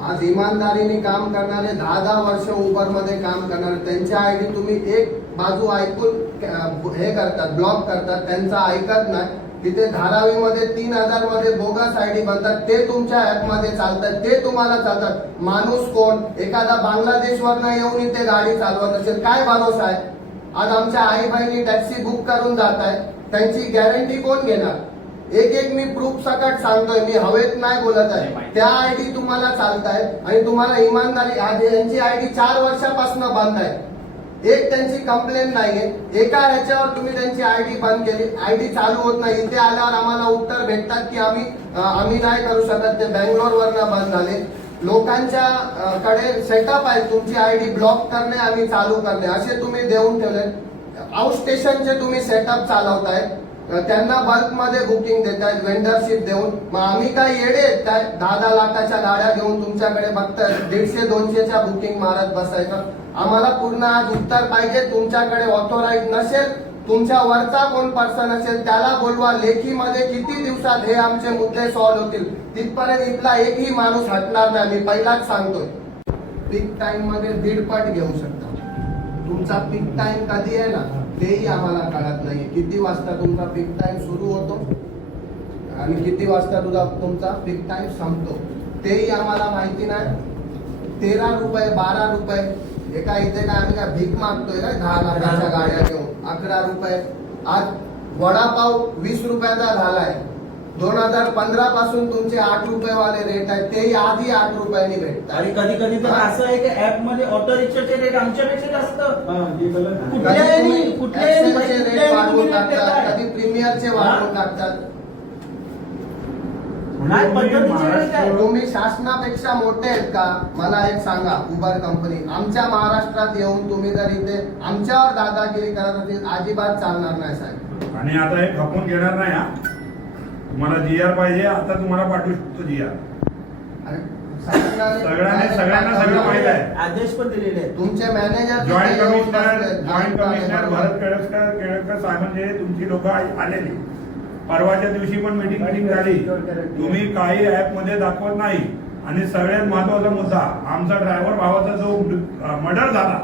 आज इमानदारीने काम करणारे 10-10 वर्ष उबर मध्ये काम करणारे त्यांच्या आयडी तुम्ही एक बाजू ऐकून हे करतात, ब्लॉक करतात, त्यांचा ऐकत नाही. तिथे धारावीमध्ये 3000 मध्ये बोगस आयडी बनतात, ते तुमच्या ऍप मध्ये चालतात, ते तुम्हाला चालतात. माणूस कोण? एखादा बांगलादेशवरनं येऊन इथे गाडी चालवत असेल, काय भरोसा आहे? आज आमच्या आई बहिणी टॅक्सी बुक करून जात आहे, त्यांची गॅरंटी कोण घेणार? एक मी प्रूफ सकट सांगतोय, मी हवेत नाही बोलत आहे. त्या आयडी तुम्हाला चालताय आणि तुम्हाला इमानदारी. आज यांची आयडी 4 वर्षापासून बंद आहे, एक त्यांची कंप्लेंट नाहीये. एका ह्याच्यावर तुम्ही त्यांची आयडी बंद केली, आयडी चालू होत नाही. इथे आल्यावर आम्हाला उत्तर भेटतात की आम्ही नाही करू शकत, ते बँगलोर वरनं बंद झाले. लोकांच्या कडे सेटअप आहे तुमची आयडी ब्लॉक करणे आणि चालू करणे, असे तुम्ही देऊन ठेवले. आउट स्टेशनचे तुम्ही सेटअप चालवताय, त्यांना बल्क मध्ये बुकिंग देतायत वेंडरशिप देऊन. मग आम्ही काय येडे आहेत काय 10-10 लाखाच्या गाड्या घेऊन तुमच्याकडे बघताय 150-200च्या बुकिंग मारत बसायचं? आम्हाला पूर्ण आज उत्तर पाहिजे. तुमच्याकडे ऑथोराईज नसेल, तुमच्या वरचा कोण पर्सन असेल त्याला बोलवा. लेखीमध्ये किती दिवसात हे आमचे मुद्दे सॉल्व्ह होतील? तिथपर्यंत इथला एकही माणूस हटणार नाही. मी पहिलाच सांगतोय, पीक टाइम मध्ये 1.5 पट घेऊ शकता. तुमचा पीक टाइम कधी आहे ना तेही आम्हाला कळत नाही. किती वाजता तुमचा पीक टाइम सुरू होतो आणि किती वाजता तुमचा पीक टाइम संपतो तेही आम्हाला माहिती नाही. 13 रुपये 12 रुपये एका इथे काय आम्ही काय भीक मागतोय काय 10 लाखाच्या गाड्या घेऊन? 11 रुपये. आज वडापाव 20 रुपयाचा झालाय. 2015 पासून तुमचे 8 रुपये वाले रेट आहेत, तेही आधी 8 रुपयांनी भेटतात. आणि कधी कधी तर असं आहे की ऍप मध्ये ऑटो रिक्षाचे रेट आमच्यापेक्षा जास्त कुठल्याही रेट वाढवून टाकतात, कधी प्रीमियरचे वाढवून टाकतात. तुम्ही शासनापेक्षा मोठे आहेत का? मला एक सांगा. उबर कंपनी आमच्या महाराष्ट्रात येऊन तुम्ही जर इथे आमच्यावर दादागिरी करत असेल, अजिबात चालणार नाही साहेब. आणि आता हे खपून घेणार नाही. हा तुम्हाला जीआर पाहिजे, आता तुम्हाला पाठवू शकतो जीआर. सगळ्यांना सगळं माहित आहे. आदेश पण दिलेले आहेत. तुमचे मॅनेजर जॉईंट कमिशनर भरत केळकर साहेब जे तुमची लोक आलेली परवाच्या दिवशी पण मीटिंग झाली. तुम्ही काही ऍप मध्ये दाखवत नाही. आणि सगळ्यात महत्वाचा मुद्दा, आमचा ड्रायव्हर भावाचा जो मर्डर झाला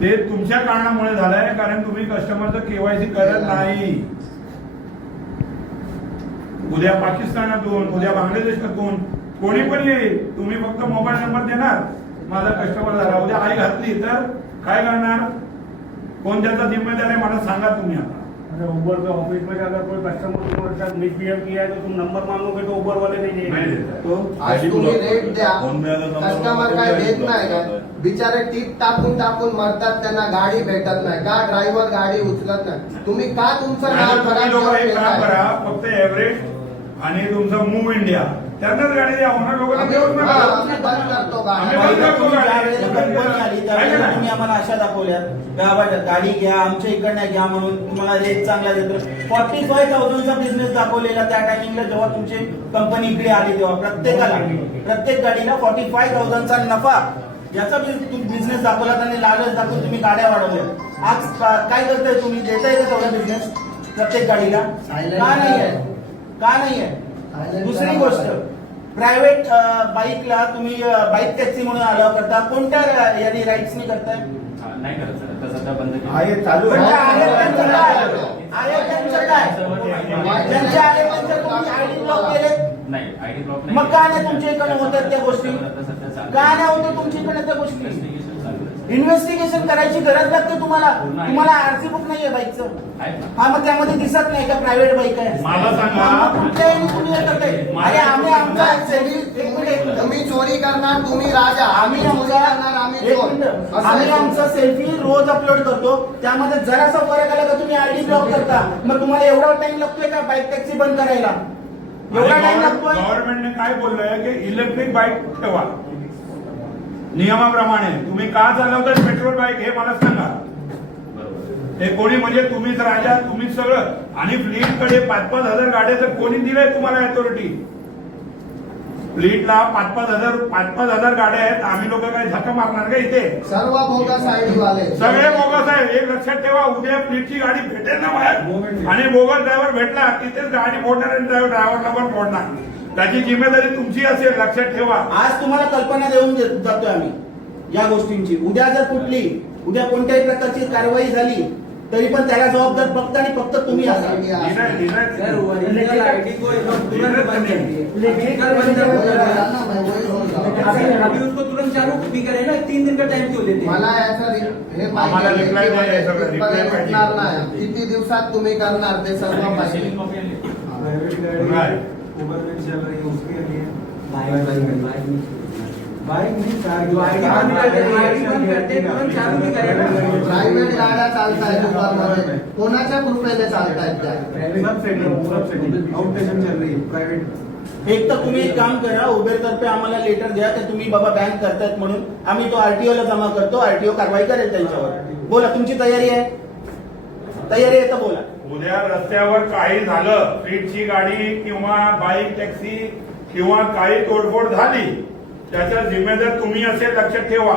ते तुमच्या कारणामुळे झालाय, कारण तुम्ही कस्टमरचं केवायसी करत नाही. उद्या पाकिस्तानातून, उद्या बांगलादेशातून कोणी पण येईल, तुम्ही फक्त मोबाईल नंबर देणार, माझा कस्टमर झाला. उद्या आई घातली तर काय करणार? कोण त्याचा जिम्मेदार आहे मला सांगा तुम्ही. आता उबर के ऑफिस में अगर कोई कस्टमर तुम्हारे साथ मिसबिहेव किया है तो तुम नंबर मांगोगे तो उबर वाले नहीं देंगे. तो आज तुम्ही रेट द्या, कस्टमर काय देत नाही का? बिचारे टीप टाकून मरतात, त्यांना गाडी भेटत नाही का? ड्रायव्हर गाडी उचलत नाही. तुम्ही का तुमचं नाव काम करा, फक्त एव्हरेज आणि तुमचं मूव इंडिया त्यांनाच गाडी द्या. होणार लोकांना देऊच नका. बंद करतो तुम्ही आम्हाला आशा दाखवल्या गाडी घ्या, आमच्या इकडनं घ्या म्हणून तुम्हाला रेट चांगला देतो. 45,000चा बिझनेस दाखवलेला त्या टायमिंगला जेव्हा तुमची कंपनी इकडे आली तेव्हा प्रत्येक गाडीला 45,000चा नफा याचा बिझनेस दाखवला आणि लालच दाखवून तुम्ही गाड्या वाढवल्या. आज काय करताय तुम्ही? देताय का तेवढा बिझनेस प्रत्येक गाडीला? का नाही आहे? दुसरी गोष्ट, प्रायव्हेट बाईकला तुम्ही बाईक टॅक्सी म्हणून अलाव करता. कोणत्या यांनी राईट्सनी करताय? नाही करत सर, आता सध्या बंद केलं. आहे चालू आहे. ज्यांचे आहे त्यांचे तुम्ही आयडी ब्लॉक केले नाही, आयडी ब्लॉक नाही. मग का नाही तुमच्या इकडे होतात त्या गोष्टी? का नाही होते तुमच्या इकडे त्या गोष्टी? इन्व्हेस्टिगेशन करायची गरज लागते तुम्हाला. तुम्हाला आरसी बुक नाहीये बाईकचं. हा, मग त्यामध्ये दिसत नाही का प्रायव्हेट बाईक आहे? मला सांगा. अरे आम्ही आमचा तुम्ही चोरी करणार, तुम्ही राजा, आम्ही आमचा सेल्फी रोज अपलोड करतो. त्यामध्ये जरासा फरक आला का तुम्ही आयडी ब्लॉक करता. मग तुम्हाला एवढा टाइम लागतोय का बाईक टॅक्सी बंद करायला? एवढा टाइम लागतोय? गव्हर्नमेंटने काय बोललंय की इलेक्ट्रिक बाईक ठेवा नियमाप्रमाणे. तुम्ही का चालवता पेट्रोल बाईक हे मला सांगा. हे कोणी म्हणजे तुम्हीच राजा, तुम्हीच सगळं. आणि फ्लीट कडे 5-5 हजार गाड्याचं कोणी दिलंय तुम्हाला अथॉरिटी? फ्लीटला 5-5 हजार गाड्या आहेत. आम्ही लोक काय झक मारणार का इथे? सर्व बोगस आयडी वाले सगळे बोगस आहे. एक लक्षात ठेवा, उद्या फ्लीटची गाडी भेटेल ना बाहेर आणि बोगस ड्रायव्हर भेटला तिथेच गाडी फोडणार आणि ड्रायव्हरला पण फोडणार. त्याची जिम्मेदारी तुमची असेल, लक्षात ठेवा. आज तुम्हाला कल्पना देऊन जातोय आम्ही या गोष्टींची. उद्या जर कुठली उद्या कोणत्याही प्रकारची कारवाई झाली तरी पण त्याला जबाबदार फक्त आणि फक्त तुम्ही असाल. अभी उसको तुरंत चालू भी करे ना, 3 दिन का टाइम क्यों लेते हैं? मला याचा हे आम्हाला reply द्या, याचा reply पाहिजे. भेटणार नाही. किती दिवसात तुम्ही करणार ते सर्व पाहिजे. प्रायव्हेट गाड्या चालतायत उबरमध्ये, कोणाच्या कृपेने चालतायत त्या? एक तर तुम्ही एक काम करा, उबेर तर्फे आम्हाला लेटर द्या की तुम्ही बाबा बँक करतायत म्हणून आम्ही तो आरटीओ ला जमा करतो, आरटीओ कारवाई करेल त्यांच्यावर. बोला तुमची तयारी आहे? तयारी आहे तर बोला. उद्या रस्त्यावर काही झालं, स्पीडची गाडी किंवा बाईक टॅक्सी किंवा काही तोडफोड झाली, त्याचा जिम्मेदार तुम्ही असेल, लक्षात ठेवा.